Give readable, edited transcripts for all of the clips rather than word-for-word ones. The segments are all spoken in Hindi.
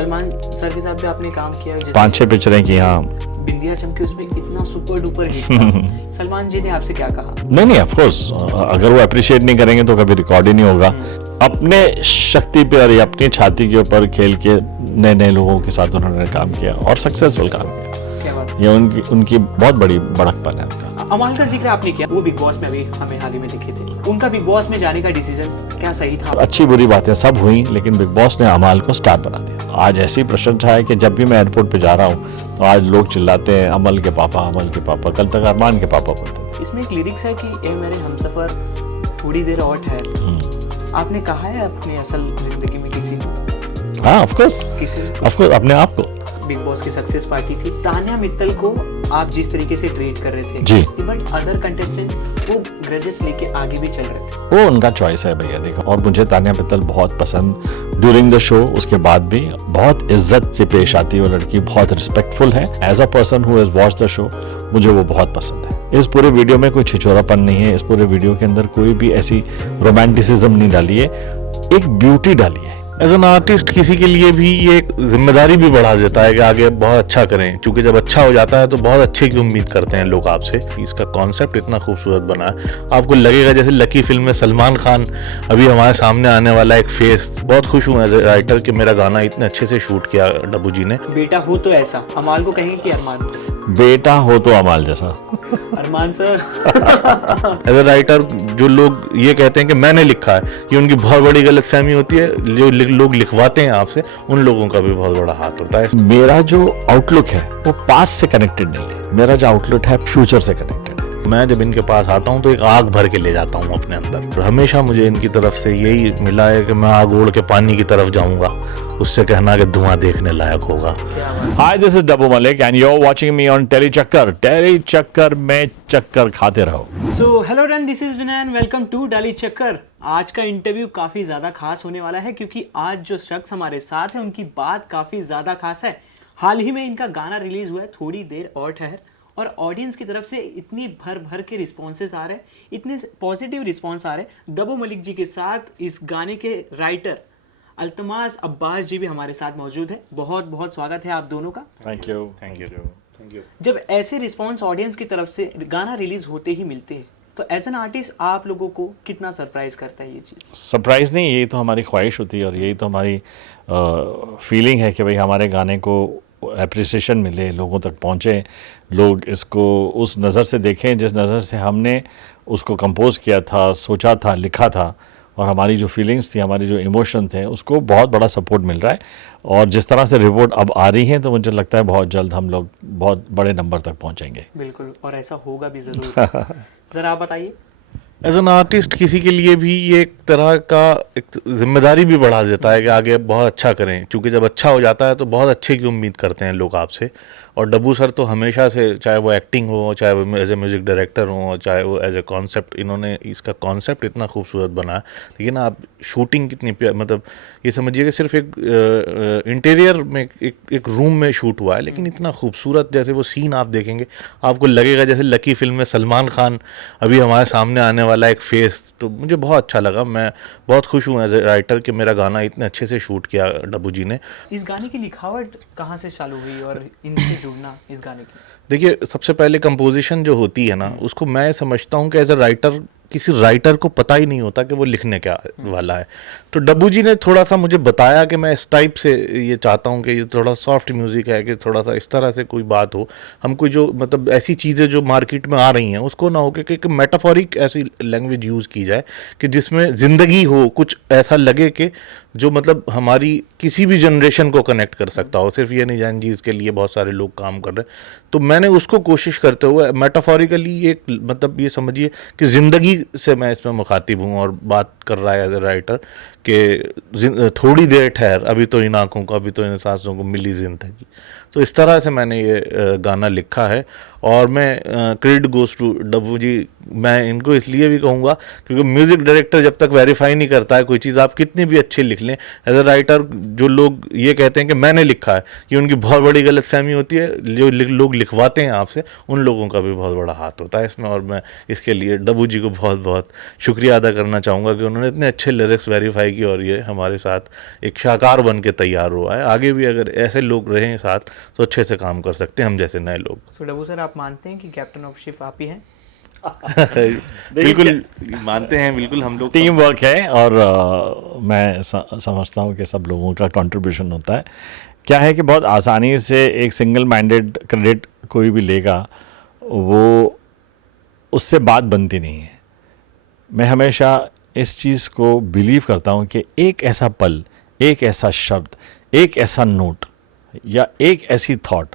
सलमान सर के साथ भी आपने काम किया है, 5-6 पिक्चरें की। हाँ, बिंदिया चमके उसमें इतना सुपर डुपर हिट था। सलमान जी ने आपसे क्या कहा? नहीं, ऑफ कोर्स अगर वो अप्रिशिएट नहीं करेंगे तो कभी रिकॉर्ड ही नहीं होगा। अपने शक्ति पे और अपनी छाती के ऊपर खेल के नए नए लोगों के साथ उन्होंने काम किया और सक्सेसफुल काम किया। क्या बात? ये उनकी बहुत बड़ी बड़कपन है उनका। अमाल का जिक्र आपने किया, वो बिग बॉस में अभी हमें हाल ही में दिखे थे। उनका बिग बॉस में जाने का डिसीजन क्या सही था? अच्छी बुरी बातें सब हुई, लेकिन बिग बॉस ने अमाल को स्टार बना दिया। आज ऐसी प्रशंसा है कि जब भी मैं एयरपोर्ट पे जा रहा हूँ तो आज लोग चिल्लाते हैं अमल के पापा, कल तक अरमान के पापा बोलते थे। इसमें एक लिरिक्स है कि ए मेरे हमसफर थोड़ी देर और ठहर। आपने कहा है अपनी असल जिंदगी में किसी को? हाँ, ऑफ कोर्स अपने आप को। बिग बॉस की सक्सेस पार्टी थी, तान्या मित्तल को आप जिस तरीके से ट्रीट कर रहे थे जी, बट अदर कंटेस्टेंट वो ग्रजेस लेके आगे भी चल रहे थे। वो उनका चॉइस है भैया, देखो। और मुझे तान्या मित्तल बहुत पसंद, ड्यूरिंग द शो उसके बाद भी बहुत इज्जत से पेश आती है वो लड़की, बहुत रिस्पेक्टफुल है। As a person who has watched the show मुझे वो बहुत पसंद है। इस पूरे वीडियो में कोई छिछोरापन नहीं है, इस पूरे वीडियो के अंदर कोई भी ऐसी रोमांटिसिज्म नहीं डाली है, एक ब्यूटी डाली है। एज एन आर्टिस्ट किसी के लिए भी ये एक जिम्मेदारी भी बढ़ा देता है कि आगे बहुत अच्छा करें, क्योंकि जब अच्छा हो जाता है तो बहुत अच्छे की उम्मीद करते हैं लोग आपसे। इसका कॉन्सेप्ट इतना खूबसूरत बना है, आपको लगेगा जैसे लकी फिल्म में सलमान खान अभी हमारे सामने आने वाला एक फेस। बहुत खुश हूँ एज ए राइटर कि मेरा गाना इतने अच्छे से शूट किया डब्बू जी ने। बेटा हो तो ऐसा, अमाल को कहेंगे कि अरमान बेटा हो तो अमाल जैसा। अरमान सर एज ए राइटर जो लोग ये कहते हैं कि मैंने लिखा है, ये उनकी बहुत बड़ी गलतफहमी होती है। जो लोग लिखवाते हैं आपसे, उन लोगों का भी बहुत बड़ा हाथ होता है। मेरा जो आउटलुक है वो पास्ट से कनेक्टेड नहीं है, मेरा जो आउटलुक है फ्यूचर से कनेक्टेड है। मैं जब इनके पास आता हूँ तो एक आग भर के ले जाता हूँ अपने अंदर। और हमेशा मुझे इनकी तरफ से यही मिला है कि मैं आग ओढ़ के पानी की तरफ जाऊंगा, उससे कहना कि धुआं देखने लायक होगा। Hi, this is Dabbu Malik and you are watching me on tele Chakkar. Tele Chakkar में चक्कर खाते रहो। So hello run, this is Vinay and welcome to tele Chakkar. आज का इंटरव्यू काफी ज्यादा खास होने वाला है क्योंकि आज जो शख्स हमारे साथ है उनकी बात काफी ज्यादा खास है। हाल ही में इनका गाना रिलीज हुआ है थोड़ी देर और ठहर, और ऑडियंस की तरफ से इतनी भर भर के रिस्पॉन्सेज आ रहे हैं, इतने पॉजिटिव रिस्पॉन्स आ रहे हैं। डब्बू मलिक जी के साथ इस गाने के राइटर अल्तमास अब्बास जी भी हमारे साथ मौजूद है। बहुत बहुत स्वागत है आप दोनों का। Thank you. जब ऐसे रिस्पॉन्स ऑडियंस की तरफ से गाना रिलीज होते ही मिलते हैं तो एज एन आर्टिस्ट आप लोगों को कितना सरप्राइज करता है ये चीज़? सरप्राइज नहीं, यही तो हमारी ख्वाहिश होती है और यही तो हमारी फीलिंग है कि भाई हमारे गाने को एप्रिसिएशन मिले, लोगों तक पहुँचे, लोग इसको उस नज़र से देखें जिस नज़र से हमने उसको कंपोज किया था, सोचा था, लिखा था, और हमारी जो फीलिंग्स थी, हमारी जो इमोशन थे, उसको बहुत बड़ा सपोर्ट मिल रहा है। और जिस तरह से रिपोर्ट अब आ रही है तो मुझे लगता है बहुत जल्द हम लोग बहुत बड़े नंबर तक पहुंचेंगे। बिल्कुल, और ऐसा होगा भी ज़रूर। ज़रा आप बताइए। एज एन आर्टिस्ट किसी के लिए भी ये एक तरह का एक जिम्मेदारी भी बढ़ा देता है कि आगे बहुत अच्छा करें, क्योंकि जब अच्छा हो जाता है तो बहुत अच्छे की उम्मीद करते हैं लोग आपसे। और डब्बू सर तो हमेशा से, चाहे वो एक्टिंग हो, चाहे वो एज ए म्यूज़िक डायरेक्टर हो, चाहे वो एज ए कॉन्सेप्ट, इन्होंने इसका कॉन्सेप्ट इतना खूबसूरत बना है। लेकिन आप शूटिंग कितनी मतलब ये समझिए कि सिर्फ एक इंटीरियर में एक रूम में शूट हुआ है, लेकिन इतना खूबसूरत, जैसे वो सीन आप देखेंगे आपको लगेगा जैसे लकी फिल्म में सलमान खान अभी हमारे सामने आने वाला एक फेस। तो मुझे बहुत अच्छा लगा, मैं बहुत खुश हूँ एज ए राइटर कि मेरा गाना इतने अच्छे से शूट किया डब्बू जी ने। इस गाने की लिखावट कहाँ से चालू हुई और इनसे जुड़ना इस गाने की? देखिए, सबसे पहले कंपोजिशन जो होती है ना, उसको मैं समझता हूँ कि एज अ राइटर किसी राइटर को पता ही नहीं होता कि वो लिखने क्या वाला है। तो डब्बू जी ने थोड़ा सा मुझे बताया कि मैं इस टाइप से ये चाहता हूँ कि ये थोड़ा सॉफ्ट म्यूज़िक है, कि थोड़ा सा इस तरह से कोई बात हो, हम कोई जो मतलब ऐसी चीज़ें जो मार्केट में आ रही हैं उसको ना हो कि मेटाफोरिक ऐसी लैंग्वेज यूज़ की जाए कि जिसमें ज़िंदगी हो, कुछ ऐसा लगे कि जो मतलब हमारी किसी भी जनरेशन को कनेक्ट कर सकता हो। सिर्फ ये नहीं जान जी इसके लिए बहुत सारे लोग काम कर रहे हैं। तो मैंने उसको कोशिश करते हुए मेटाफोरिकली एक मतलब ये समझिए कि ज़िंदगी से मैं इसमें मुखातिब हूँ और बात कर रहा है एज ए राइटर कि थोड़ी देर ठहर, अभी तो इन आँखों को, अभी तो इन सांसों को मिली ज़िंदगी। तो इस तरह से मैंने ये गाना लिखा है। और मैं क्रेडिट गोज़ टू डब्बू जी। मैं इनको इसलिए भी कहूँगा क्योंकि म्यूज़िक डायरेक्टर जब तक वेरीफाई नहीं करता है कोई चीज़, आप कितनी भी अच्छी लिख लें, एज ए राइटर जो लोग ये कहते हैं कि मैंने लिखा है, ये उनकी बहुत बड़ी गलतफहमी होती है। जो लोग लिखवाते हैं आपसे, उन लोगों का भी बहुत बड़ा हाथ होता है इसमें। और मैं इसके लिए डब्बू जी को बहुत बहुत शुक्रिया अदा करना चाहूँगा कि उन्होंने इतने अच्छे लिरिक्स वेरीफाई जाएगी और ये हमारे साथ एक शाहकार बन के तैयार हुआ है। आगे भी अगर ऐसे लोग रहें साथ तो अच्छे से काम कर सकते हैं हम जैसे नए लोग। सो डब्बू सर, आप मानते हैं कि कैप्टन ऑफ शिप आप ही हैं? बिल्कुल मानते हैं, बिल्कुल हम लोग टीम वर्क है और मैं समझता हूँ कि सब लोगों का कंट्रीब्यूशन होता है। क्या है कि बहुत आसानी से एक सिंगल माइंडेड क्रेडिट कोई भी लेगा, वो उससे बात बनती नहीं है। मैं हमेशा इस चीज़ को बिलीव करता हूँ कि एक ऐसा पल, एक ऐसा शब्द, एक ऐसा नोट या एक ऐसी थॉट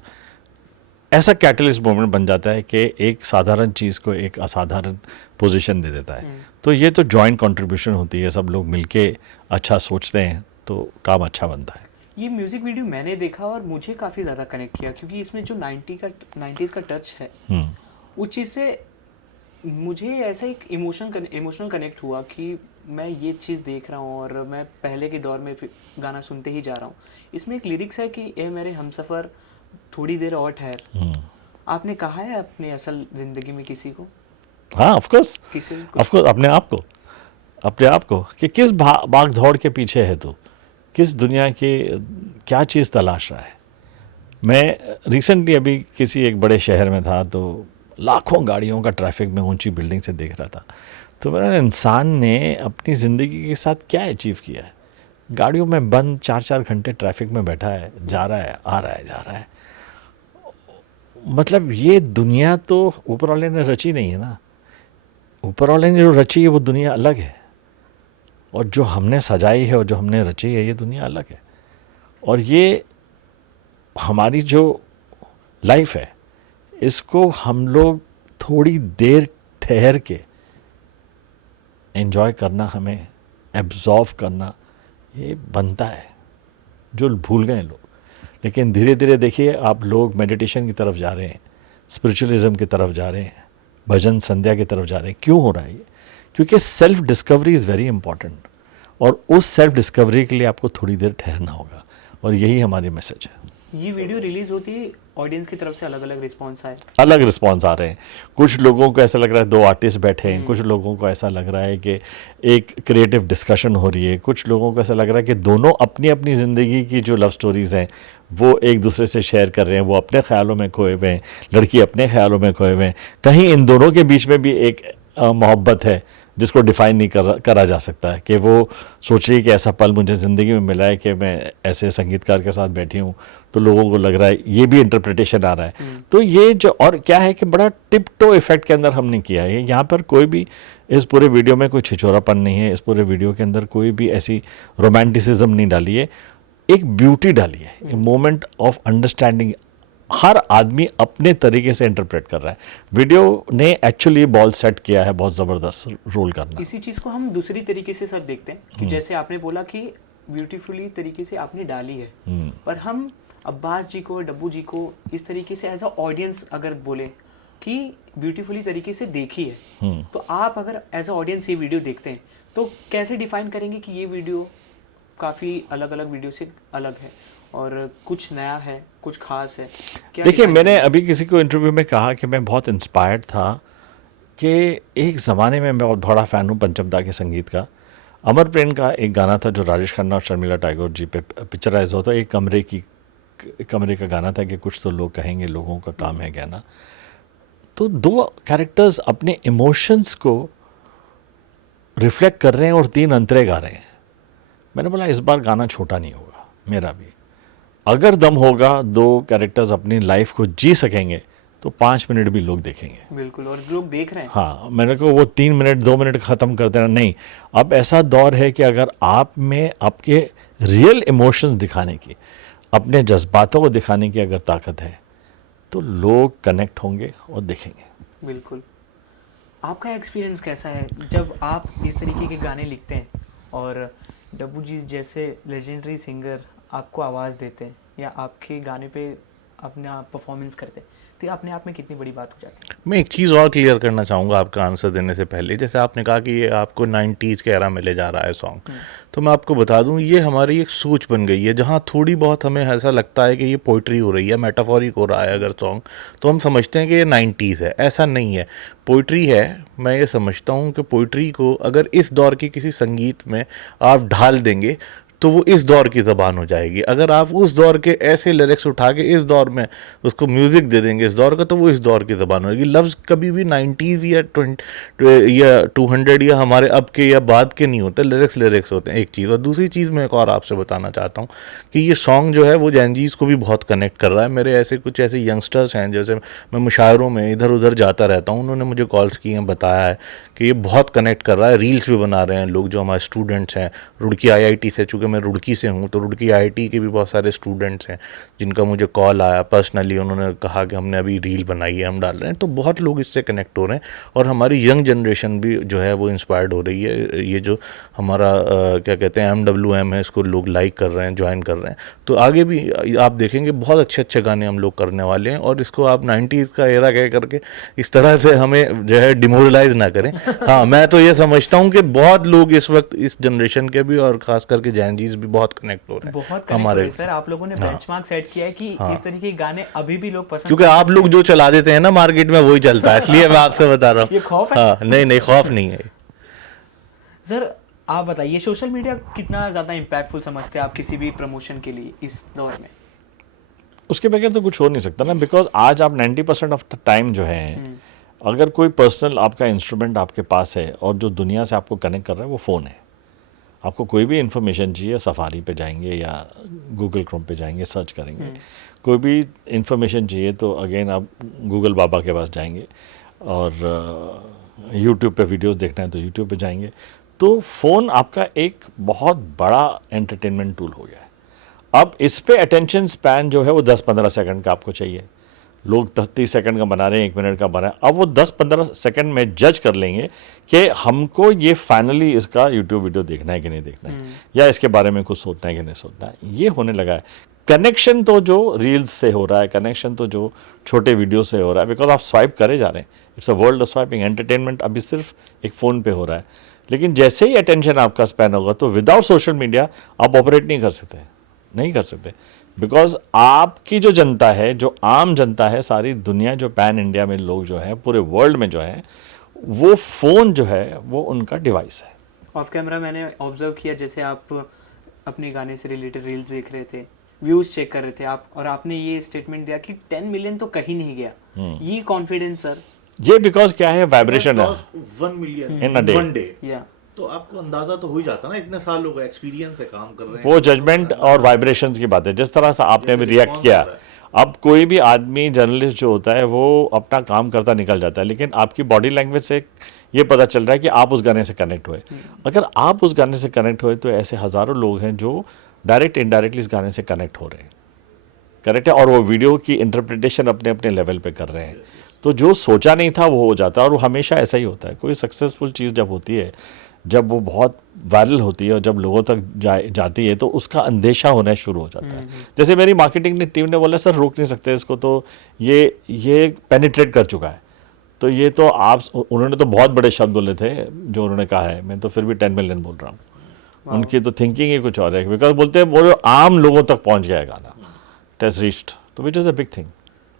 ऐसा कैटलिस्ट मोमेंट बन जाता है कि एक साधारण चीज़ को एक असाधारण पोजीशन दे देता है। तो ये तो जॉइंट कंट्रीब्यूशन होती है, सब लोग मिलके अच्छा सोचते हैं तो काम अच्छा बनता है। ये म्यूजिक वीडियो मैंने देखा और मुझे काफ़ी ज़्यादा कनेक्ट किया, क्योंकि इसमें जो 90s का टच है उस चीज़ से मुझे ऐसा एक इमोशनल कनेक्ट हुआ कि मैं ये चीज़ देख रहा हूँ और मैं पहले के दौर में गाना सुनते ही जा रहा हूँ। इसमें एक लिरिक्स है कि ए मेरे हमसफ़र थोड़ी देर और ठहर। आपने कहा है अपने असल ज़िंदगी में किसी को? हाँ, ऑफ कोर्स किसी अपने आप को कि किस भाग दौड़ के पीछे है तू, किस दुनिया की क्या चीज़ तलाश रहा है। मैं रिसेंटली अभी किसी एक बड़े शहर में था तो लाखों गाड़ियों का ट्रैफिक में ऊंची बिल्डिंग से देख रहा था। तो मेरा इंसान ने अपनी ज़िंदगी के साथ क्या अचीव किया है। गाड़ियों में बंद 4-4 घंटे ट्रैफिक में बैठा है, जा रहा है, आ रहा है, जा रहा है। मतलब ये दुनिया तो ऊपर वाले ने रची नहीं है ना। ऊपर वाले ने जो रची है वो दुनिया अलग है, और जो हमने सजाई है और जो हमने रची है ये दुनिया अलग है। और ये हमारी जो लाइफ है इसको हम लोग थोड़ी देर ठहर के एंजॉय करना, हमें एब्जॉर्व करना ये बनता है, जो भूल गए लोग। लेकिन धीरे धीरे देखिए आप लोग मेडिटेशन की तरफ जा रहे हैं, स्पिरिचुअलिज्म की तरफ जा रहे हैं, भजन संध्या की तरफ जा रहे हैं। क्यों हो रहा है ये? क्योंकि self discovery is very important, और उस सेल्फ डिस्कवरी के लिए आपको थोड़ी देर ठहरना होगा, और यही हमारी मैसेज है। ये वीडियो रिलीज होती है, ऑडियंस की तरफ से अलग अलग रिस्पॉन्स आए, अलग रिस्पॉन्स आ रहे हैं। कुछ लोगों को ऐसा लग रहा है 2 आर्टिस्ट बैठे हैं, कुछ लोगों को ऐसा लग रहा है कि एक क्रिएटिव डिस्कशन हो रही है, कुछ लोगों को ऐसा लग रहा है कि दोनों अपनी अपनी ज़िंदगी की जो लव स्टोरीज़ हैं वो एक दूसरे से शेयर कर रहे हैं, वो अपने ख्यालों में खोए हुए हैं, लड़की अपने ख्यालों में खोए हुए हैं। कहीं इन दोनों के बीच में भी एक मोहब्बत है जिसको डिफ़ाइन नहीं करा जा सकता है, कि वो सोच रही है कि ऐसा पल मुझे ज़िंदगी में मिला है कि मैं ऐसे संगीतकार के साथ बैठी हूँ, तो लोगों को लग रहा है, ये भी इंटरप्रिटेशन आ रहा है। तो ये जो, और क्या है कि बड़ा टिप टो इफेक्ट के अंदर हमने किया है। यहाँ पर कोई भी इस पूरे वीडियो में कोई छिछोरापन नहीं है, इस पूरे वीडियो के अंदर कोई भी ऐसी रोमांटिसिज्म नहीं डाली है, एक ब्यूटी डाली है, एक मोमेंट ऑफ अंडरस्टैंडिंग। हर आदमी अपने तरीके से इंटरप्रेट कर रहा है। वीडियो ने एक्चुअली बॉल सेट किया है बहुत ज़बरदस्त रोल करना। इसी चीज़ को हम दूसरी तरीके से सर देखते हैं कि जैसे आपने बोला कि ब्यूटीफुली तरीके से आपने डाली है, पर हम अब्बास जी को, डब्बू जी को इस तरीके से एज अ ऑडियंस अगर बोले कि ब्यूटीफुली तरीके से देखी है, तो आप अगर एज अ ऑडियंस ये वीडियो देखते हैं तो कैसे डिफाइन करेंगे कि ये वीडियो काफ़ी अलग अलग वीडियो से अलग है और कुछ नया है, कुछ खास है? देखिए, मैंने अभी किसी को इंटरव्यू में कहा कि मैं बहुत इंस्पायर्ड था कि एक ज़माने में, मैं बहुत बड़ा फ़ैन हूँ पंचम दा के संगीत का। अमर प्रेम का एक गाना था जो राजेश खन्ना और शर्मिला टैगोर जी पे पिक्चराइज होता, एक कमरे का गाना था कि कुछ तो लोग कहेंगे, लोगों का काम है कहना। तो 2 कैरेक्टर्स अपने इमोशंस को रिफ्लेक्ट कर रहे हैं और 3 अंतरे गा रहे हैं। मैंने बोला इस बार गाना छोटा नहीं होगा, मेरा भी। अगर दम होगा, 2 कैरेक्टर्स अपनी लाइफ को जी सकेंगे तो 5 मिनट भी लोग देखेंगे। बिल्कुल, और लोग देख रहे हैं। हाँ, मैंने कहा वो 3 मिनट 2 मिनट ख़त्म कर देना नहीं। अब ऐसा दौर है कि अगर आप में आपके रियल इमोशंस दिखाने की, अपने जज्बातों को दिखाने की अगर ताकत है तो लोग कनेक्ट होंगे और देखेंगे। बिल्कुल। आपका एक्सपीरियंस कैसा है जब आप इस तरीके के गाने लिखते हैं और डब्बू जी जैसे लेजेंडरी सिंगर आपको आवाज़ देते हैं या आपके गाने पे अपना परफॉर्मेंस करते हैं, तो ये अपने आप में कितनी बड़ी बात हो जाती है। मैं एक चीज़ और क्लियर करना चाहूँगा आपका आंसर देने से पहले। जैसे आपने कहा कि ये आपको 90s के एरा में ले जा रहा है सॉन्ग, तो मैं आपको बता दूं ये हमारी एक सोच बन गई है, जहाँ थोड़ी बहुत हमें ऐसा लगता है कि ये पोइट्री हो रही है, मेटाफोरिक हो रहा है अगर सॉन्ग, तो हम समझते हैं कि ये 90s है। ऐसा नहीं है, पोइट्री है। मैं ये समझता हूँ कि पोइट्री को अगर इस दौर के किसी संगीत में आप ढाल देंगे तो वो इस दौर की ज़बान हो जाएगी। अगर आप उस दौर के ऐसे लिरिक्स उठा के इस दौर में उसको म्यूज़िक दे देंगे इस दौर का, तो वो इस दौर की ज़बान होगी। लफ्ज़ कभी भी 90s या 200 या हमारे अब के या बाद के नहीं होते, लिरिक्स होते हैं, एक चीज़। और दूसरी चीज़ मैं एक और आपसे बताना चाहता हूँ कि ये सॉन्ग जो है वो जैनजीज को भी बहुत कनेक्ट कर रहा है। मेरे ऐसे कुछ ऐसे यंगस्टर्स हैं, जैसे मैं मुशायरों में इधर उधर जाता रहता हूँ, उन्होंने मुझे कॉल्स किए हैं, बताया है कि ये बहुत कनेक्ट कर रहा है। रील्स भी बना रहे हैं लोग जो हमारे स्टूडेंट्स हैं रुड़की IIT से, चूँकि मैं रुड़की से हूँ तो रुड़की IIT के भी बहुत सारे स्टूडेंट्स हैं जिनका मुझे कॉल आया पर्सनली, उन्होंने कहा कि हमने अभी रील बनाई है, हम डाल रहे हैं। तो बहुत लोग इससे कनेक्ट हो रहे हैं और हमारी यंग जनरेशन भी जो है वो इंस्पायर्ड हो रही है। ये जो हमारा क्या कहते हैं MWM है, इसको लोग लाइक कर रहे हैं, ज्वाइन कर रहे हैं। तो आगे भी आप देखेंगे बहुत अच्छे अच्छे गाने हम लोग करने वाले हैं, और इसको आप 90s का एरा कह करके इस तरह से हमें जो है डिमोरलाइज ना करें। हाँ, मैं तो ये समझता हूँ कि बहुत लोग इस वक्त इस जनरेशन के भी और खास करके जैनजीज भी बहुत कनेक्ट हो रहे हैं बहुत हमारे। सर, आप लोगों ने बेंचमार्क सेट किया है कि इस तरीके के गाने अभी भी लोग पसंद, क्योंकि आप लोग जो चला देते हैं ना मार्केट में वही चलता है, इसलिए मैं आपसे बता रहा हूँ। ये खौफ है? हाँ, नहीं खौफ नहीं है। सर आप बताइए, सोशल मीडिया कितना ज़्यादा इम्पैक्टफुल समझते हैं आप किसी भी प्रमोशन के लिए इस दौर में? उसके बगैर तो कुछ हो नहीं सकता ना, बिकॉज आज आप 90% ऑफ द टाइम जो है, अगर कोई पर्सनल आपका इंस्ट्रूमेंट आपके पास है और जो दुनिया से आपको कनेक्ट कर रहा है वो फ़ोन है। आपको कोई भी इन्फॉर्मेशन चाहिए, सफारी पे जाएंगे या गूगल क्रोम पे जाएंगे, सर्च करेंगे। कोई भी इन्फॉर्मेशन चाहिए तो अगेन आप गूगल बाबा के पास जाएंगे, और यूट्यूब पे वीडियोस देखना है तो यूट्यूब पे जाएंगे। तो फ़ोन आपका एक बहुत बड़ा एंटरटेनमेंट टूल हो गया है। अब इस पे अटेंशन स्पैन जो है वो 10-15 सेकंड का आपको चाहिए। लोग 30 सेकंड का बना रहे हैं, 1 मिनट का बना रहे हैं। अब वो 10-15 सेकंड में जज कर लेंगे कि हमको ये फाइनली इसका यूट्यूब वीडियो देखना है कि नहीं देखना है, या इसके बारे में कुछ सोचना है कि नहीं सोचना है। ये होने लगा है। कनेक्शन तो जो रील्स से हो रहा है, कनेक्शन तो जो छोटे वीडियो से हो रहा है, बिकॉज आप स्वाइप करे जा रहे हैं। It's a world of swiping. Entertainment अभी सिर्फ एक फ़ोन पे हो रहा है, लेकिन जैसे ही अटेंशन आपका स्पैन होगा तो विदाउट सोशल मीडिया आप ऑपरेट नहीं कर सकते, नहीं कर सकते। बिकॉज आपकी जो जनता है, जो आम जनता है, सारी दुनिया, जो पैन इंडिया में लोग जो है, पूरे वर्ल्ड में जो है, वो फ़ोन जो है वो उनका डिवाइस है। ऑफ कैमरा मैंने ऑब्जर्व किया, जैसे आप अपने गाने से रिलेटेड रील्स देख रहे थे, व्यूज चेक कर रहे थे आप, और आपने ये स्टेटमेंट दिया कि 10 मिलियन तो कहीं नहीं गया। ये कॉन्फिडेंस सर, ये बिकॉज क्या है, वाइब्रेशन है 1 मिलियन इन अ डे। या तो आपको अंदाजा तो हो ही जाता ना, इतने सालों का एक्सपीरियंस है, काम कर रहे हैं। वो जजमेंट और वाइब्रेशंस की बात है। जिस तरह से आपने अभी रिएक्ट किया, अब कोई भी आदमी, जर्नलिस्ट जो होता है, वो अपना काम करता निकल जाता है, लेकिन आपकी बॉडी लैंग्वेज से ये पता चल रहा है कि आप उस गाने से कनेक्ट हुए। अगर आप उस गाने से कनेक्ट हुए तो ऐसे हज़ारों लोग हैं जो डायरेक्ट इनडायरेक्टली इस गाने से कनेक्ट हो रहे हैं, करेक्ट है, और वो वीडियो की इंटरप्रिटेशन अपने अपने लेवल पे कर रहे हैं। तो जो सोचा नहीं था वो हो जाता है, और वो हमेशा ऐसा ही होता है। कोई सक्सेसफुल चीज़ जब होती है, जब वो बहुत वायरल होती है और जब लोगों तक जाती है, तो उसका अंदेशा होना शुरू हो जाता है। जैसे मेरी मार्केटिंग टीम ने बोला, सर रोक नहीं सकते इसको, तो ये पेनिट्रेट कर चुका है। तो ये तो आप, उन्होंने तो बहुत बड़े शब्द बोले थे जो उन्होंने कहा है, मैं तो फिर भी 10 मिलियन बोल रहा हूँ। उनकी तो थिंकिंग ही कुछ और है, बिकॉज बोलते हैं वो आम लोगों तक पहुँच गया है गाना, टेस्ट रीच्ड, तो which is a big thing.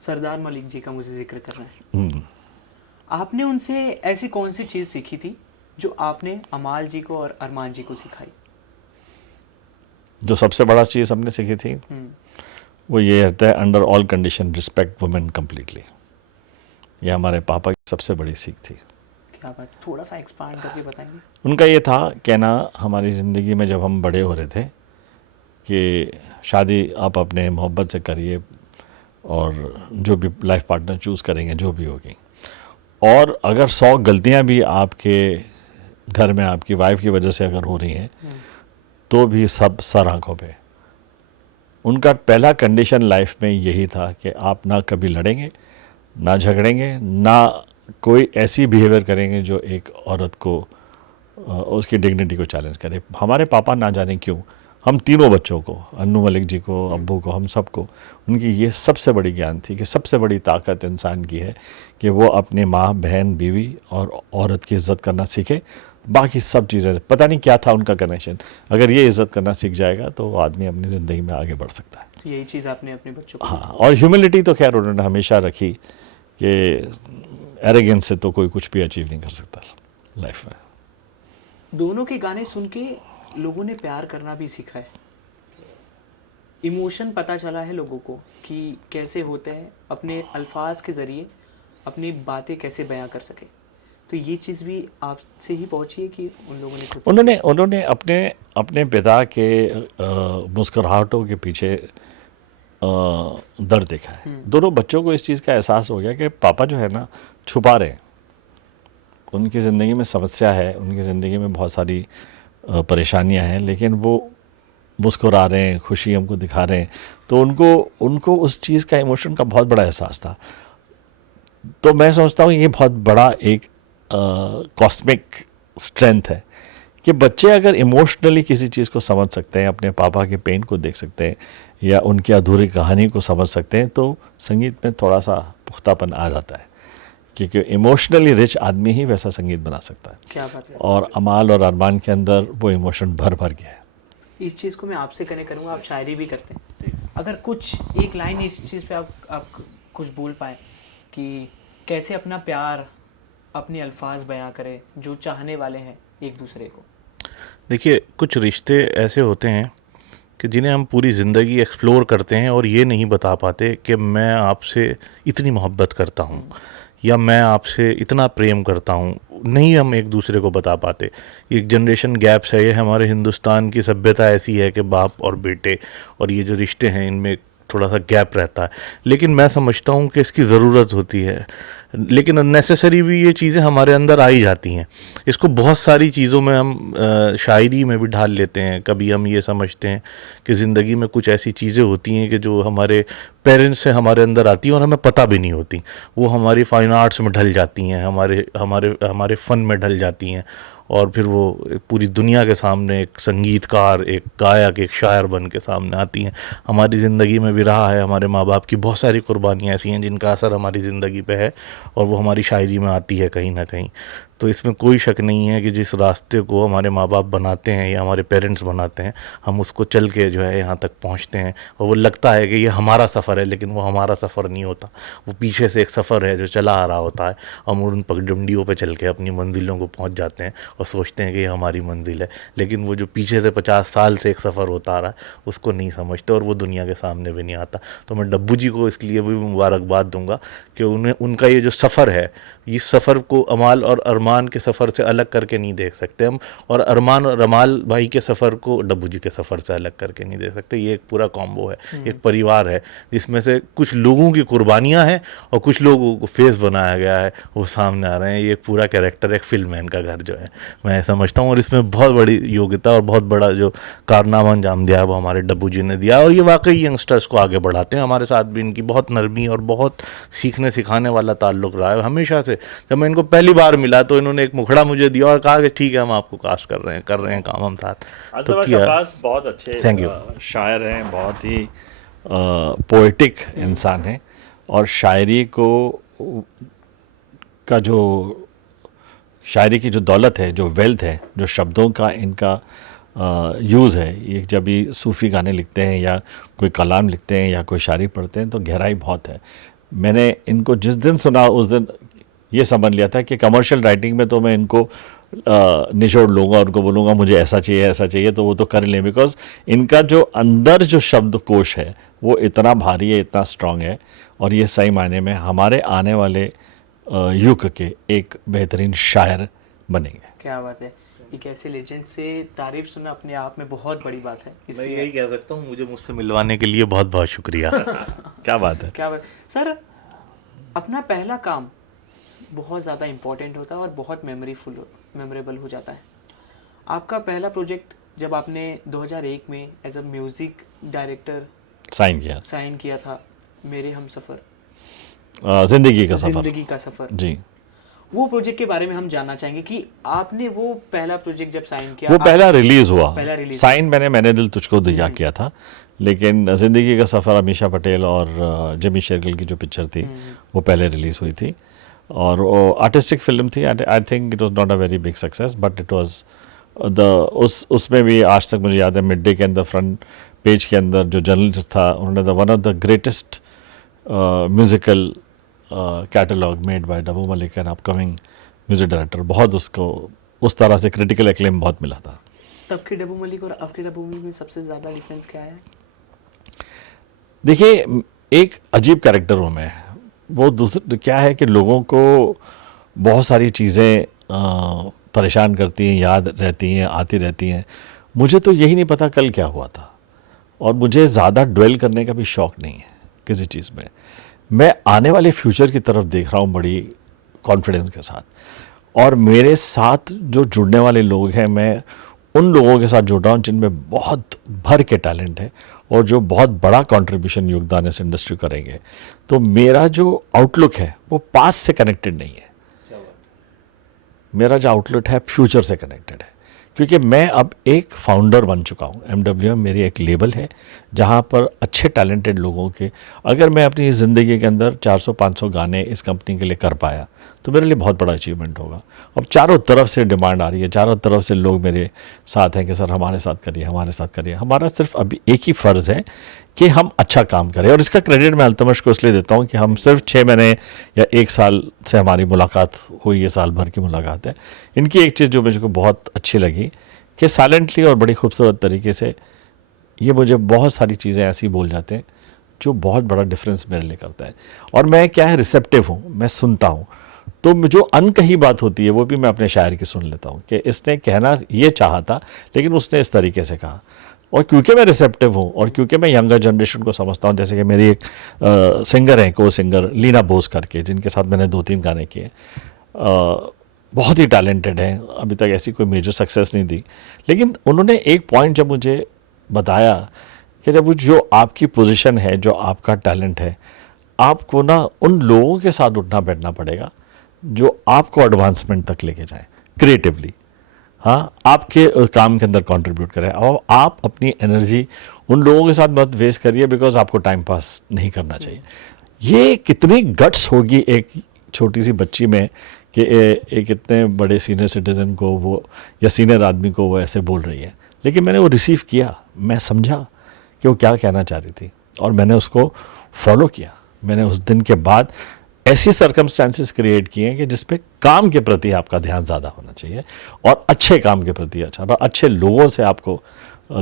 Sardar Malik ji का मुझे जिक्र करना है। आपने उनसे ऐसी कौन सी चीज़ सीखी थी जो आपने अमाल जी को और अरमान जी को सिखाई? जो सबसे बड़ा चीज़ हमने सीखी थी वो ये रहता है, under all condition respect women completely. ये हमारे पापा की सबसे बड़ी सीख थी। क्या बात, थोड़ा सा एक्सपांड करके बताएंगे? उनका ये था कहना हमारी ज़िंदगी में, जब हम बड़े हो रहे थे, कि शादी आप अपने मोहब्बत से करिए, और जो भी लाइफ पार्टनर चूज़ करेंगे जो भी होगी, और अगर 100 गलतियां भी आपके घर में आपकी वाइफ की वजह से अगर हो रही हैं, तो भी सब सर आंखों पे। उनका पहला कंडीशन लाइफ में यही था कि आप ना कभी लड़ेंगे, ना झगड़ेंगे, ना कोई ऐसी बिहेवियर करेंगे जो एक औरत को उसकी डिग्निटी को चैलेंज करे। हमारे पापा ना जाने क्यों हम तीनों बच्चों को, अन्नू मलिक जी को, अब्बू को, हम सबको, उनकी ये सबसे बड़ी ज्ञान थी कि सबसे बड़ी ताकत इंसान की है कि वो अपने माँ, बहन, बीवी और औरत की इज़्ज़त करना सीखे। बाकी सब चीज़ें, पता नहीं क्या था उनका कनेक्शन, अगर ये इज़्ज़त करना सीख जाएगा तो वो आदमी अपनी ज़िंदगी में आगे बढ़ सकता है। तो यही चीज़ आपने अपने बच्चों को हाँ, और ह्यूमिलिटी तो खैर उन्होंने हमेशा रखी कि एरोगेंस से तो कोई कुछ भी अचीव नहीं कर सकता लाइफ में। दोनों के गाने सुन के लोगों ने प्यार करना भी सीखा है, इमोशन पता चला है लोगों को कि कैसे होते हैं, अपने अल्फाज के ज़रिए अपनी बातें कैसे बयां कर सके। तो ये चीज़ भी आपसे ही पहुंची है कि उन लोगों ने खुद से उन्होंने अपने अपने पिता के मुस्कुराहटों के पीछे दर्द देखा है। दोनों बच्चों को इस चीज़ का एहसास हो गया कि पापा जो है ना छुपा रहे हैं, उनकी ज़िंदगी में समस्या है, उनकी ज़िंदगी में बहुत सारी परेशानियां हैं, लेकिन वो मुस्कुरा रहे हैं, खुशी हमको दिखा रहे हैं। तो उनको उस चीज़ का, इमोशन का बहुत बड़ा एहसास था। तो मैं समझता हूँ ये बहुत बड़ा एक कॉस्मिक स्ट्रेंथ है कि बच्चे अगर इमोशनली किसी चीज़ को समझ सकते हैं, अपने पापा के पेन को देख सकते हैं या उनकी अधूरी कहानी को समझ सकते हैं, तो संगीत में थोड़ा सा पुख्तापन आ जाता है, क्योंकि इमोशनली रिच आदमी ही वैसा संगीत बना सकता है। क्या बात है। और अमाल और अरमान के अंदर वो इमोशन भर भर गया है। इस चीज़ को मैं आपसे कनेक्ट करूँगा, आप शायरी भी करते हैं, अगर कुछ एक लाइन इस चीज़ पे आप कुछ बोल पाए कि कैसे अपना प्यार, अपने अल्फाज बयां करें जो चाहने वाले हैं एक दूसरे को। देखिए, कुछ रिश्ते ऐसे होते हैं कि जिन्हें हम पूरी ज़िंदगी एक्सप्लोर करते हैं और ये नहीं बता पाते कि मैं आपसे इतनी मोहब्बत करता हूँ या मैं आपसे इतना प्रेम करता हूँ, नहीं हम एक दूसरे को बता पाते। एक जनरेशन गैप्स है, ये हमारे हिंदुस्तान की सभ्यता ऐसी है कि बाप और बेटे और ये जो रिश्ते हैं इनमें थोड़ा सा गैप रहता है। लेकिन मैं समझता हूँ कि इसकी ज़रूरत होती है, लेकिन अननेसेसरी भी ये चीज़ें हमारे अंदर आ ही जाती हैं। इसको बहुत सारी चीज़ों में हम शायरी में भी ढाल लेते हैं। कभी हम ये समझते हैं कि ज़िंदगी में कुछ ऐसी चीज़ें होती हैं कि जो हमारे पेरेंट्स से हमारे अंदर आती हैं और हमें पता भी नहीं होती, वो हमारी फाइन आर्ट्स में ढल जाती हैं, हमारे हमारे हमारे फ़न में ढल जाती हैं, और फिर वो पूरी दुनिया के सामने एक संगीतकार, एक गायक, एक शायर बन के सामने आती हैं। हमारी ज़िंदगी में भी रहा है, हमारे माँ बाप की बहुत सारी कुर्बानियाँ ऐसी हैं जिनका असर हमारी ज़िंदगी पे है और वो हमारी शायरी में आती है कहीं ना कहीं। तो इसमें कोई शक नहीं है कि जिस रास्ते को हमारे माँ बाप बनाते हैं या हमारे पेरेंट्स बनाते हैं, हम उसको चल के जो है यहाँ तक पहुँचते हैं और वो लगता है कि ये हमारा सफ़र है, लेकिन वो हमारा सफ़र नहीं होता। वो पीछे से एक सफ़र है जो चला आ रहा होता है। हम उन पगडंडियों पे चल के अपनी मंजिलों को पहुँच जाते हैं और सोचते हैं कि ये हमारी मंजिल है, लेकिन वो जो पीछे से 50 साल से एक सफ़र होता आ रहा है उसको नहीं समझते और वो दुनिया के सामने भी नहीं आता। तो मैं डब्बू जी को इसलिए भी मुबारकबाद दूंगा कि उन्हें, उनका ये जो सफ़र है, इस सफ़र को अमाल और अरमान के सफ़र से अलग करके नहीं देख सकते हम, और अरमान और अमाल भाई के सफ़र को डब्बू जी के सफ़र से अलग करके नहीं देख सकते। ये एक पूरा कॉम्बो है, एक परिवार है जिसमें से कुछ लोगों की कुर्बानियाँ हैं और कुछ लोगों को फेस बनाया गया है, वो सामने आ रहे हैं। ये एक पूरा कैरेक्टर, एक फिल्म है इनका घर जो है, मैं समझता हूँ। और इसमें बहुत बड़ी योग्यता और बहुत बड़ा जो कारनामा अंजाम दिया है वो हमारे डब्बू जी ने दिया, और ये वाकई यंगस्टर्स को आगे बढ़ाते हैं। हमारे साथ भी इनकी बहुत नरमी और बहुत सीखने सिखाने वाला ताल्लुक़ रहा है हमेशा से। जब मैं इनको पहली बार मिला तो इन्होंने एक मुखड़ा मुझे दिया और कहा कि ठीक है, हम आपको कास्ट कर रहे हैं काम हम साथ। तो किया। बहुत अच्छे Thank you. शायर हैं, बहुत ही पोएटिक इंसान हैं, और शायरी को का जो शायरी की जो दौलत है, जो वेल्थ है, जो शब्दों का इनका यूज़ है, ये जब भी सूफ़ी गाने लिखते हैं या कोई कलाम लिखते हैं या कोई शायरी पढ़ते हैं तो गहराई बहुत है। मैंने इनको जिस दिन सुना उस दिन ये समझ लिया था कि कमर्शियल राइटिंग में तो मैं इनको निचोड़ लूँगा, उनको बोलूँगा मुझे ऐसा चाहिए, तो वो तो कर लें, बिकॉज इनका जो अंदर जो शब्दकोश है वो इतना भारी है, इतना स्ट्रांग है, और ये सही मायने में हमारे आने वाले युग के एक बेहतरीन शायर बनेंगे। क्या बात है। एक ऐसे लेजेंड से तारीफ सुनना अपने आप में बहुत बड़ी बात है। मैं यही कह सकता हूँ, मुझे मुझसे मिलवाने के लिए बहुत बहुत शुक्रिया। क्या बात है। क्या बात सर। अपना पहला काम बहुत ज़्यादा इम्पोर्टेंट होता है और बहुत मेमोरेबल हो जाता है। आपका पहला प्रोजेक्ट जब आपने 2001 में as a music director sign किया था, मेरे हमसफ़र, ज़िंदगी का सफ़र जी, वो प्रोजेक्ट के बारे में हम जानना चाहेंगे कि आपने वो पहला प्रोजेक्ट जब साइन किया, वो पहला रिलीज हुआ, पहला रिलीज साइन मैंने दिल तुझको दिया किया था, लेकिन जिंदगी का सफ़र अमीषा पटेल और जिमी शेरगिल की जो पिक्चर थी वो पहले रिलीज़ हुई थी, और वो आर्टिस्टिक फिल्म थी. I think it was not a very big success, but it was उसमें भी आज तक मुझे याद है मिड डे के अंदर फ्रंट पेज के अंदर जो जर्नलिस्ट था उन्होंने one of the greatest musical catalogue made by Daboo Malik and upcoming music director, बहुत उसको उस तरह से क्रिटिकल एक्लेम बहुत मिला था. तब के डब्बू मलिक और अब के डब्बू मलिक में सबसे ज़्यादा डिफरेंस क्या है? देखिए, एक अजीब कैरेक्टर हूँ मैं. वो दूसरा क्या है कि लोगों को बहुत सारी चीज़ें परेशान करती हैं, याद रहती हैं, आती रहती हैं. मुझे तो यही नहीं पता कल क्या हुआ था, और मुझे ज़्यादा ड्वेल करने का भी शौक़ नहीं है किसी चीज़ में. मैं आने वाले फ्यूचर की तरफ देख रहा हूँ बड़ी कॉन्फिडेंस के साथ, और मेरे साथ जो जुड़ने वाले लोग हैं, मैं उन लोगों के साथ जुड़ रहा हूँ जिनमें बहुत भर के टैलेंट है और जो बहुत बड़ा कंट्रीब्यूशन योगदान इस इंडस्ट्री करेंगे. तो मेरा जो आउटलुक है वो पास्ट से कनेक्टेड नहीं है, मेरा जो आउटलुक है फ्यूचर से कनेक्टेड है, क्योंकि मैं अब एक फाउंडर बन चुका हूँ. MWM मेरी एक लेबल है जहाँ पर अच्छे टैलेंटेड लोगों के, अगर मैं अपनी ज़िंदगी के अंदर 400-500 गाने इस कंपनी के लिए कर पाया तो मेरे लिए बहुत बड़ा अचीवमेंट होगा. अब चारों तरफ से डिमांड आ रही है, चारों तरफ से लोग मेरे साथ हैं कि सर हमारे साथ करिए, हमारे साथ करिए. हमारा सिर्फ अभी एक ही फ़र्ज़ है कि हम अच्छा काम करें, और इसका क्रेडिट मैं अल्तमश को इसलिए देता हूँ कि हम सिर्फ 6 महीने या 1 साल से हमारी मुलाकात हुई है, साल भर की मुलाकात है. इनकी एक चीज़ जो मुझे को बहुत अच्छी लगी कि साइलेंटली और बड़ी खूबसूरत तरीके से ये मुझे बहुत सारी चीज़ें ऐसी बोल जाते हैं जो बहुत बड़ा डिफरेंस मेरे लिए करता है. और मैं क्या है, रिसेप्टिव हूँ, मैं सुनता हूँ. तो जो अनकही बात होती है वो भी मैं अपने शायर की सुन लेता हूँ कि इसने कहना ये चाहा था लेकिन उसने इस तरीके से कहा. और क्योंकि मैं रिसेप्टिव हूँ और क्योंकि मैं यंगर जनरेशन को समझता हूँ, जैसे कि मेरी एक सिंगर हैं, को सिंगर लीना बोस करके, जिनके साथ मैंने 2-3 गाने किए, बहुत ही टैलेंटेड हैं, अभी तक ऐसी कोई मेजर सक्सेस नहीं दी, लेकिन उन्होंने एक पॉइंट जब मुझे बताया कि जब जो आपकी पोजीशन है, जो आपका टैलेंट है, आपको ना उन लोगों के साथ उठना बैठना पड़ेगा जो आपको एडवांसमेंट तक लेके जाएं क्रिएटिवली. हाँ, आपके काम के अंदर कंट्रीब्यूट करें, और आप अपनी एनर्जी उन लोगों के साथ मत वेस्ट करिए बिकॉज आपको टाइम पास नहीं करना चाहिए. ये कितनी गट्स होगी एक छोटी सी बच्ची में कि एक इतने बड़े सीनियर सिटीज़न को वो, या सीनियर आदमी को वो ऐसे बोल रही है. लेकिन मैंने वो रिसीव किया, मैं समझा कि वो क्या कहना चाह रही थी, और मैंने उसको फॉलो किया. मैंने उस दिन के बाद ऐसी सर्कमस्टेंसेस क्रिएट किए हैं कि जिसपे काम के प्रति आपका ध्यान ज़्यादा होना चाहिए, और अच्छे काम के प्रति अच्छा, और अच्छे लोगों से आपको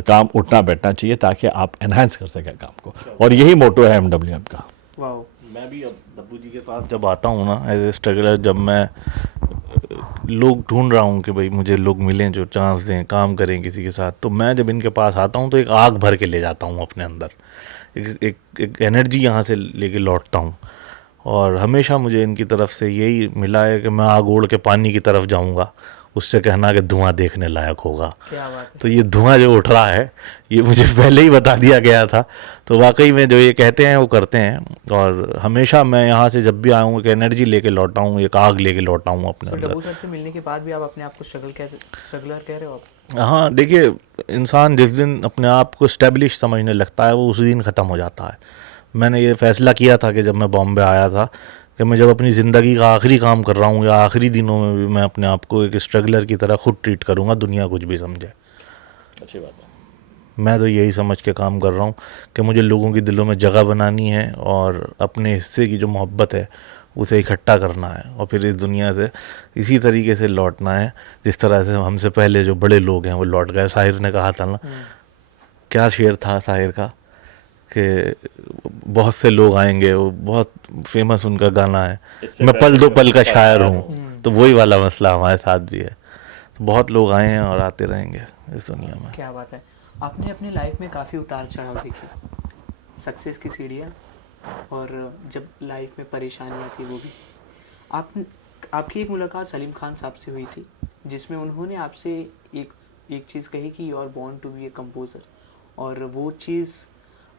काम उठना बैठना चाहिए ताकि आप एनहांस कर सकें काम को. और यही मोटो है MWM का. वाओ. मैं भी अब डब्बू जी के पास जब आता हूँ ना एज ए स्ट्रगलर, जब मैं लोग ढूंढ रहा हूँ कि भाई मुझे लोग मिलें जो चांस दें, काम करें किसी के साथ, तो मैं जब इनके पास आता हूँ तो एक आग भर के ले जाता हूँ अपने अंदर, एक एनर्जी यहाँ से लेके लौटता हूँ. और हमेशा मुझे इनकी तरफ से यही मिला है कि मैं आग ओढ़ के पानी की तरफ जाऊँगा, उससे कहना कि धुआं देखने लायक होगा. क्या बात है. तो ये धुआं जो उठ रहा है ये मुझे पहले ही बता दिया गया था. तो वाकई में जो ये कहते हैं वो करते हैं, और हमेशा मैं यहाँ से जब भी आया हूँ एक एनर्जी लेके लौटा हूँ, एक आग लेके लौटा हूँ अपने तो अंदर. डब्बू सर से मिलने के बाद भी आप अपने आप को स्ट्रगलर कह रहे हो आप? हाँ, देखिए, इंसान जिस दिन अपने आप को स्टैब्लिश समझने लगता है वो उसी दिन ख़त्म हो जाता है. मैंने ये फ़ैसला किया था कि जब मैं बॉम्बे आया था कि मैं जब अपनी ज़िंदगी का आखिरी काम कर रहा हूँ या आखिरी दिनों में भी मैं अपने आप को एक स्ट्रगलर की तरह खुद ट्रीट करूँगा, दुनिया कुछ भी समझे. अच्छी बात है. मैं तो यही समझ के काम कर रहा हूँ कि मुझे लोगों के दिलों में जगह बनानी है और अपने हिस्से की जो मोहब्बत है उसे इकट्ठा करना है, और फिर इस दुनिया से इसी तरीके से लौटना है जिस तरह से हमसे पहले जो बड़े लोग हैं वो लौट गए. साहिर ने कहा था ना, क्या शेर था साहिर का कि बहुत से लोग आएंगे, वो बहुत फेमस उनका गाना है, मैं पल दो पल का शायर हूँ. तो वही वाला मसला हमारे साथ भी है. तो बहुत लोग आए हैं और आते रहेंगे इस दुनिया में. क्या बात है. आपने अपनी लाइफ में काफ़ी उतार चढ़ाव देखे, सक्सेस की सीढ़ियाँ, और जब लाइफ में परेशानियाँ थी वो भी. आपकी एक मुलाकात सलीम खान साहब से हुई थी जिसमें उन्होंने आपसे एक चीज़ कही कि you are born to be a composer, और वो चीज़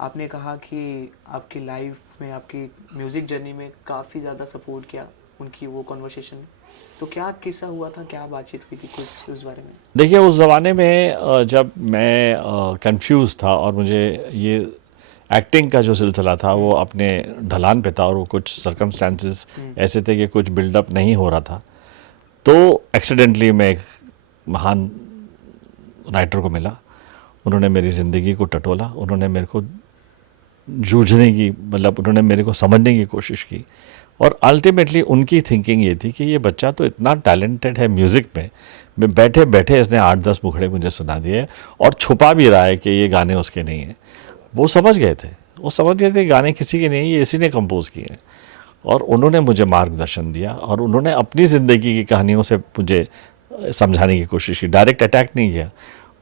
आपने कहा कि आपकी लाइफ में, आपकी म्यूज़िक जर्नी में काफ़ी ज़्यादा सपोर्ट किया उनकी वो कन्वर्सेशन. तो क्या किस्सा हुआ था, क्या बातचीत हुई थी कुछ उस बारे में? देखिए उस ज़माने में जब मैं कंफ्यूज था और मुझे ये एक्टिंग का जो सिलसिला था वो अपने ढलान पे था और वो कुछ सर्कमस्टांसेस ऐसे थे कि कुछ बिल्डअप नहीं हो रहा था, तो एक्सीडेंटली मैं एक महान राइटर को मिला। उन्होंने मेरी ज़िंदगी को टटोला, उन्होंने मेरे को जूझने की, मतलब उन्होंने मेरे को समझने की कोशिश की और अल्टीमेटली उनकी थिंकिंग ये थी कि ये बच्चा तो इतना टैलेंटेड है म्यूज़िक में, मैं बैठे बैठे इसने 8-10 मुखड़े मुझे सुना दिए और छुपा भी रहा है कि ये गाने उसके नहीं हैं। वो समझ गए थे, वो समझ गए थे गाने किसी के नहीं, ये इसी ने कंपोज़ किए हैं। और उन्होंने मुझे मार्गदर्शन दिया और उन्होंने अपनी ज़िंदगी की कहानियों से मुझे समझाने की कोशिश की, डायरेक्ट अटैक नहीं किया।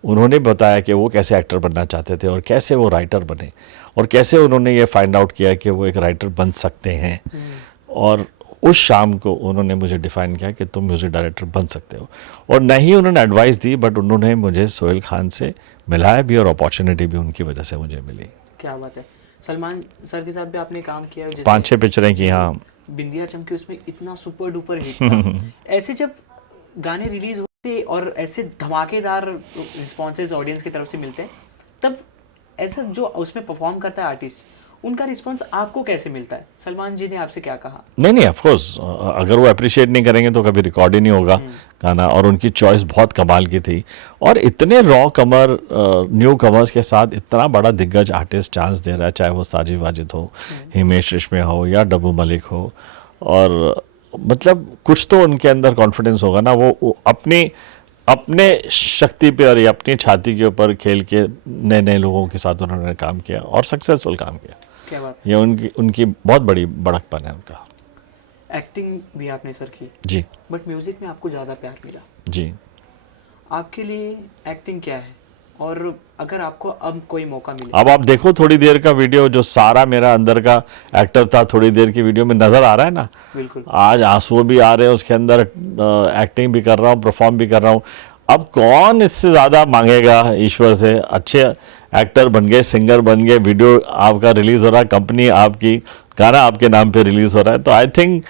उन्होंने बताया कि वो कैसे एक्टर बनना चाहते थे और कैसे वो राइटर बने और कैसे उन्होंने ये फाइंड आउट किया कि वो एक राइटर बन सकते हैं। और उस शाम को उन्होंने मुझे डिफ़ाइन किया कि तुम म्यूज़िक डायरेक्टर बन सकते हो। और न ही उन्होंने एडवाइस दी, बट उन्होंने मुझे सोहेल खान से मिलाया भी और अपॉर्चुनिटी भी उनकी वजह से मुझे मिली। क्या बात है। सलमान सर के साथ भी आपने काम किया है, जैसे 5-6 पिक्चरें की। हाँ, बिंदिया चमकी, उसमें इतना सुपर डुपर हिट था। ऐसे जब गाने रिलीज होते और ऐसे धमाकेदार रिस्पॉन्सेज ऑडियंस की तरफ से मिलते हैं, तब ऐसा जो उसमें परफॉर्म करता है आर्टिस्ट, उनका रिस्पॉन्स आपको कैसे मिलता है? सलमान जी ने आपसे क्या कहा? नहीं ऑफ कोर्स, अगर वो अप्रिशिएट नहीं करेंगे तो कभी रिकॉर्ड ही नहीं होगा गाना। और उनकी चॉइस बहुत कमाल की थी और इतने रॉ कमर, न्यू कमर्स के साथ इतना बड़ा दिग्गज आर्टिस्ट चांस दे रहा है, चाहे वो साजिद वाजिद हो, हिमेश रेशमिया हो या डब्बू मलिक हो। और मतलब कुछ तो उनके अंदर कॉन्फिडेंस होगा ना, वो अपने शक्ति पे और अपनी छाती के ऊपर खेल के नए नए लोगों के साथ उन्होंने काम किया और सक्सेसफुल काम किया। क्या बात ये उनकी बहुत बड़ी बड़कपन है उनका। एक्टिंग भी आपने सर की, जी बट म्यूजिक में आपको ज़्यादा प्यार मिला। जी। आपके लिए एक्टिंग क्या है, और अगर आपको अब कोई मौका मिले? अब आप देखो थोड़ी देर का वीडियो, जो सारा मेरा अंदर का एक्टर था थोड़ी देर की वीडियो में नज़र आ रहा है ना। बिल्कुल। आज आंसू भी आ रहे हैं उसके अंदर, एक्टिंग भी कर रहा हूँ, परफॉर्म भी कर रहा हूँ। अब कौन इससे ज़्यादा मांगेगा ईश्वर से? अच्छे एक्टर बन गए, सिंगर बन गए, वीडियो आपका रिलीज़ हो रहा है, कंपनी आपकी, गाना आपके नाम पे रिलीज़ हो रहा है, तो आई थिंक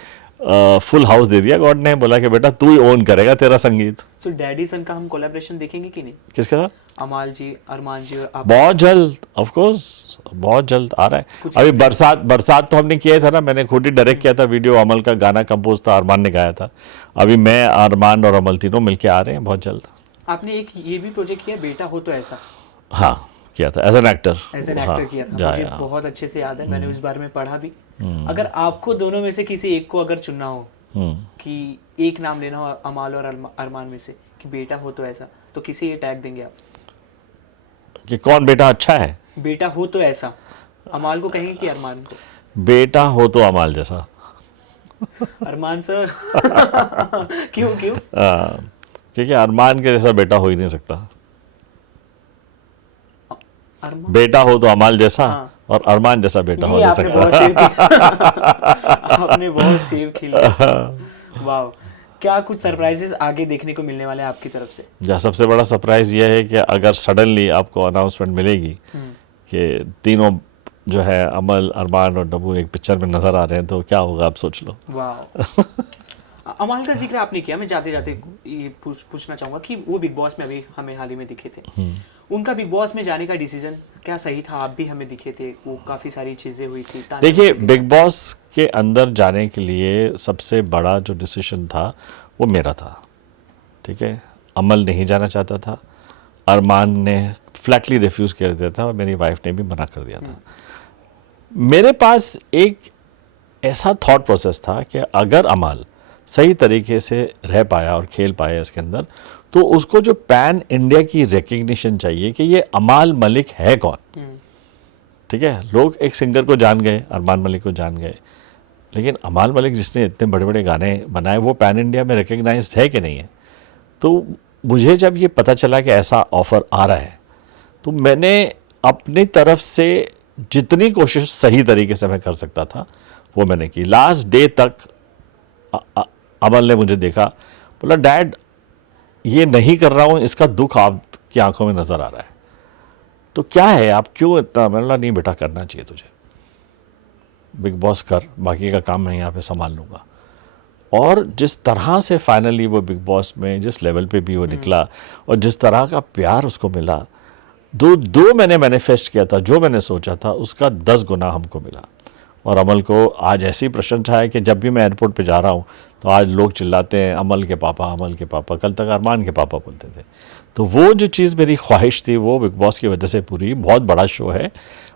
फुल हाउस दे दिया गॉड ने। बोला कि बेटा तू ही ओन करेगा तेरा संगीत। सो डैडी सन का हम कोलैबोरेशन देखेंगे कि नहीं? किसके साथ? अमाल जी, अरमान जी और आप? बहुत जल्द, ऑफ कोर्स बहुत जल्द आ रहा है। अभी बरसात तो हमने किया था ना, मैंने खुद ही डायरेक्ट किया था वीडियो, अमल का गाना कंपोज था, अरमान ने गाया था। अभी मैं, अरमान और अमल तीनों मिलके आ रहे हैं बहुत जल्द। आपने एक ये भी प्रोजेक्ट किया, बेटा हो तो ऐसा? हाँ किया था, एज एन एक्टर। किया था, मुझे बहुत अच्छे से याद है, मैंने उस बारे में पढ़ा भी। अगर आपको दोनों में से किसी एक को अगर चुनना हो कि एक नाम लेना हो अमाल और अरमान में से कि बेटा हो तो ऐसा, तो किसे ये टैग देंगे आप कि कौन बेटा अच्छा है? बेटा हो तो ऐसा, अमाल को कहेंगे कि अरमान को? बेटा हो तो अमाल जैसा। अरमान सर। क्यों? क्योंकि अरमान के जैसा बेटा हो ही नहीं सकता। बेटा हो तो अमाल जैसा। हाँ। और अरमान जैसा बेटा हो नहीं सकता। आपने बहुत सेव खेला। वाह, क्या कुछ सरप्राइजेस आगे देखने को मिलने वाले हैं आपकी तरफ से? जहाँ सबसे बड़ा सरप्राइज यह है कि अगर सडनली आपको अनाउंसमेंट मिलेगी कि तीनों जो है, अमल, अरमान और डब्बू एक पिक्चर में नजर आ रहे हैं, तो क्या होगा आप सोच लो। वाह। अमाल का जिक्र आपने किया, मैं जाते जाते ये पूछना चाहूंगा कि वो बिग बॉस में अभी हमें हाल ही में दिखे थे, उनका बिग बॉस में जाने का डिसीजन क्या सही था? आप भी हमें दिखे थे, वो काफ़ी सारी चीज़ें हुई थी। देखिए, बिग बॉस के अंदर जाने के लिए सबसे बड़ा जो डिसीजन था वो मेरा था, ठीक है। अमल नहीं जाना चाहता था, अरमान ने फ्लैटली रिफ्यूज़ कर दिया था और मेरी वाइफ ने भी मना कर दिया था। मेरे पास एक ऐसा थॉट प्रोसेस था कि अगर अमल सही तरीके से रह पाया और खेल पाया इसके अंदर, तो उसको जो पैन इंडिया की रिकग्निशन चाहिए कि ये अमाल मलिक है कौन, ठीक है। लोग एक सिंगर को जान गए, अरमान मलिक को जान गए, लेकिन अमाल मलिक जिसने इतने बड़े बड़े गाने बनाए, वो पैन इंडिया में रिकग्नाइज्ड है कि नहीं है। तो मुझे जब ये पता चला कि ऐसा ऑफ़र आ रहा है, तो मैंने अपनी तरफ से जितनी कोशिश सही तरीके से मैं कर सकता था वो मैंने की। लास्ट डे तक अमल ने मुझे देखा, बोला डैड ये नहीं कर रहा हूँ, इसका दुख आपकी आंखों में नज़र आ रहा है, तो क्या है, आप क्यों इतना? मैंने बोला नहीं बेटा, करना चाहिए तुझे, बिग बॉस कर, बाकी का काम मैं यहाँ पे संभाल लूँगा। और जिस तरह से फाइनली वो बिग बॉस में जिस लेवल पे भी वो निकला और जिस तरह का प्यार उसको मिला, दो मैंने मैनिफेस्ट किया था, जो मैंने सोचा था उसका 10 गुना हमको मिला। और अमल को आज ऐसी प्रशंसा है कि जब भी मैं एयरपोर्ट पे जा रहा हूँ तो आज लोग चिल्लाते हैं अमल के पापा, अमल के पापा। कल तक अरमान के पापा बोलते थे। तो वो जो चीज़ मेरी ख्वाहिश थी वो बिग बॉस की वजह से पूरी। बहुत बड़ा शो है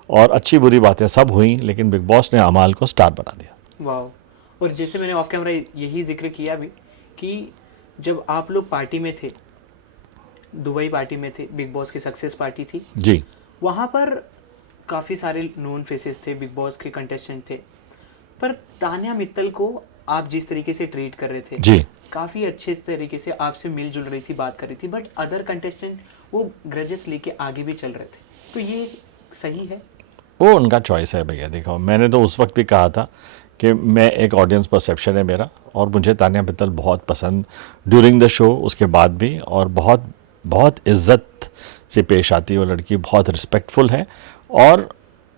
और अच्छी बुरी बातें सब हुई, लेकिन बिग बॉस ने अमाल को स्टार बना दिया। वाह। और जैसे मैंने ऑफ कैमरा यही जिक्र किया भी कि जब आप लोग पार्टी में थे, दुबई पार्टी में थे, बिग बॉस की सक्सेस पार्टी थी जी, वहाँ पर काफ़ी सारे नोन फेसेस थे, बिग बॉस के कंटेस्टेंट थे, पर तान्या मित्तल को आप जिस तरीके से ट्रीट कर रहे थे जी, काफ़ी अच्छे तरीके से आपसे मिलजुल रही थी, बात कर रही थी, बट अदर कंटेस्टेंट वो ग्रजेस लेके आगे भी चल रहे थे, तो ये सही है? वो उनका चॉइस है भैया। देखो, मैंने तो उस वक्त भी कहा था कि मैं एक ऑडियंस परसेप्शन है मेरा, और मुझे तान्या मित्तल बहुत पसंद ड्यूरिंग द शो, उसके बाद भी, और बहुत बहुत इज्जत से पेश आती है वो लड़की, बहुत रिस्पेक्टफुल है। और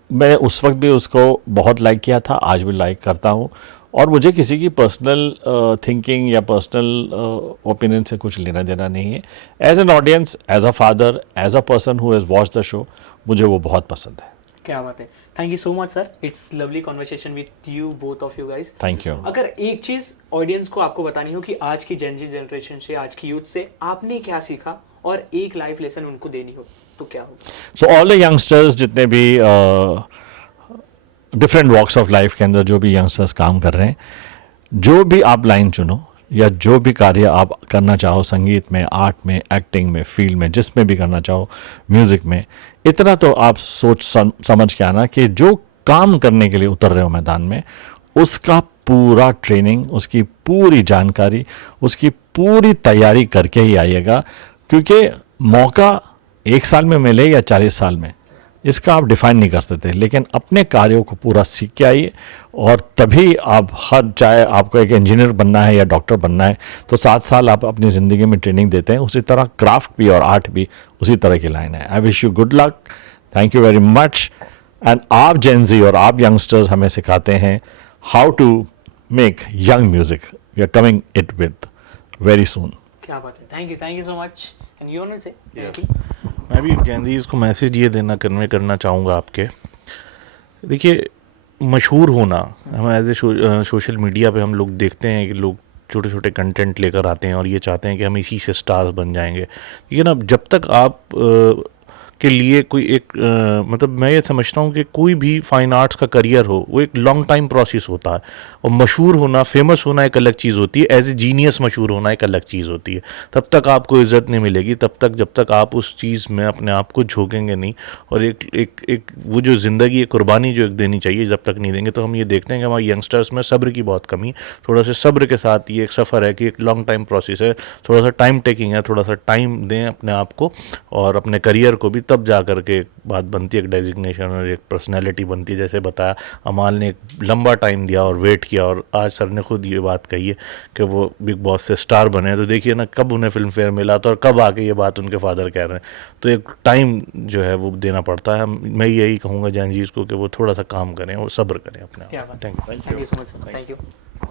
मैंने उस वक्त भी उसको बहुत लाइक किया था, आज भी लाइक करता हूँ। और मुझे किसी की पर्सनल थिंकिंग या पर्सनल ओपिनियन से कुछ लेना देना नहीं है। As an audience, as a father, as a person who has watch the show, मुझे वो बहुत पसंद है। क्या बात है। Thank you so much sir, it's lovely conversation with you, both of you guys. Thank you. अगर एक चीज ऑडियंस को आपको बतानी हो कि आज की जेन जी जनरेशन से, आज की यूथ से आपने क्या सीखा और एक लाइफ लेसन उनको देनी हो, तो क्या होगा? सो ऑल द यंगस्टर्स, जितने भी डिफरेंट वॉक्स ऑफ लाइफ के अंदर जो भी यंगस्टर्स काम कर रहे हैं, जो भी आप लाइन चुनो या जो भी कार्य आप करना चाहो, संगीत में, आर्ट में, एक्टिंग में, फील्ड में, जिसमें भी करना चाहो, म्यूज़िक में, इतना तो आप सोच समझ के आना कि जो काम करने के लिए उतर रहे हो मैदान में, उसका पूरा ट्रेनिंग, उसकी पूरी जानकारी, उसकी पूरी तैयारी करके ही आइएगा। क्योंकि मौका 1 साल में मिले या 40 साल में, इसका आप डिफाइन नहीं कर सकते, लेकिन अपने कार्यों को पूरा सीख के आइए, और तभी आप हर, चाहे आपको एक इंजीनियर बनना है या डॉक्टर बनना है, तो 7 साल आप अपनी ज़िंदगी में ट्रेनिंग देते हैं, उसी तरह क्राफ्ट भी और आर्ट भी उसी तरह की लाइन है। I wish you good luck, thank you very much. And आप जेन ज़ी और आप यंगस्टर्स हमें सिखाते हैं how to make young music. We are coming it with very soon. क्या बात है। Thank you so much. And you want to say? मैं भी जेनजीज को मैसेज ये देना कन्वे करना चाहूँगा आपके। देखिए, मशहूर होना, हम एज ए सोशल मीडिया पे हम लोग देखते हैं कि लोग छोटे छोटे कंटेंट लेकर आते हैं और ये चाहते हैं कि हम इसी से स्टार्स बन जाएंगे। लेकिन अब जब तक आप के लिए कोई एक मतलब मैं ये समझता हूँ कि कोई भी फाइन आर्ट्स का करियर हो, वो एक लॉन्ग टाइम प्रोसेस होता है। और मशहूर होना, फेमस होना एक अलग चीज़ होती है, एज ए जीनियस मशहूर होना एक अलग चीज़ होती है। तब तक आपको इज़्ज़त नहीं मिलेगी, तब तक जब तक आप उस चीज़ में अपने आप को झोंकेंगे नहीं। और एक वो जो ज़िंदगी, एक कुर्बानी जो एक देनी चाहिए, जब तक नहीं देंगे, तो हम ये देखते हैं कि हमारे यंगस्टर्स में सब्र की बहुत कमी। थोड़ा सा सब्र के साथ ये एक सफ़र है कि एक लॉन्ग टाइम प्रोसेस है, थोड़ा सा टाइम टेकिंग है, थोड़ा सा टाइम दें अपने आप को और अपने करियर को भी, तब जा कर के एक बात बनती है, एक डेजिग्नेशन और एक पर्सनैलिटी बनती है। जैसे बताया, अमाल ने एक लंबा टाइम दिया और वेट किया, और आज सर ने खुद ये बात कही है कि वो बिग बॉस से स्टार बने। तो देखिए ना, कब उन्हें फिल्म फेयर मिला था और कब आके ये बात उनके फादर कह रहे हैं। तो एक टाइम जो है वो देना पड़ता है। मैं यही कहूँगा जैनजीज को कि वो थोड़ा सा काम करें और सब्र करें अपने आप। क्या बात। Thank you. Thank you so much. Thank you.